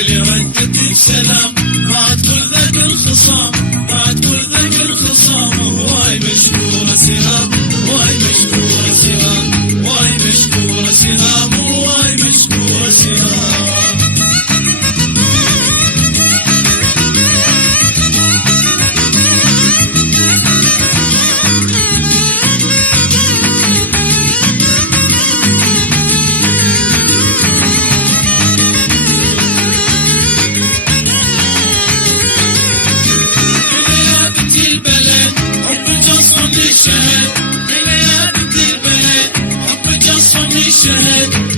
اللي ردت السلام بعد كل ذاك الخصام، بعد كل ذاك الخصام. واي مشكورة سهام، واي مشكورة سهام، واي مشكورة سهام، واي مشكورة سهام.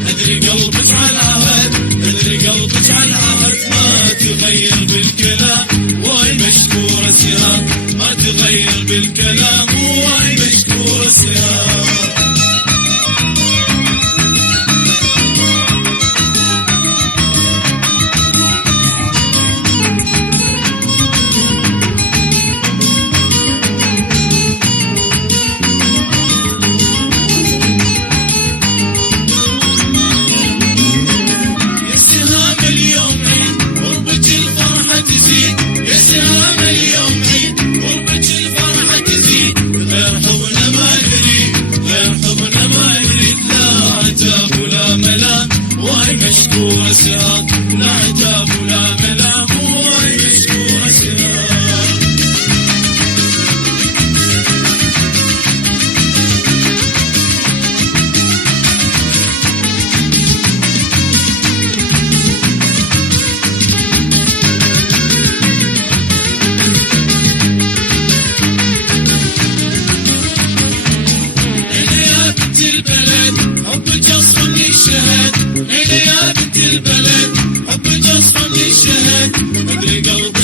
ادري قلبك على العهد، ادري قلبك على العهد، ما تغير بالكلام. واي مشكورة سهام، ما تغير بالكلام. واي مشكورة سهام. مشكورة سهام، لا عتاب ولا ملام. واي مشكورة سهام. اللي يا بنت البلد حبك يصفني الشهد، اللي يا بنت البلد حبك يصفني الشهد. ادري قلبي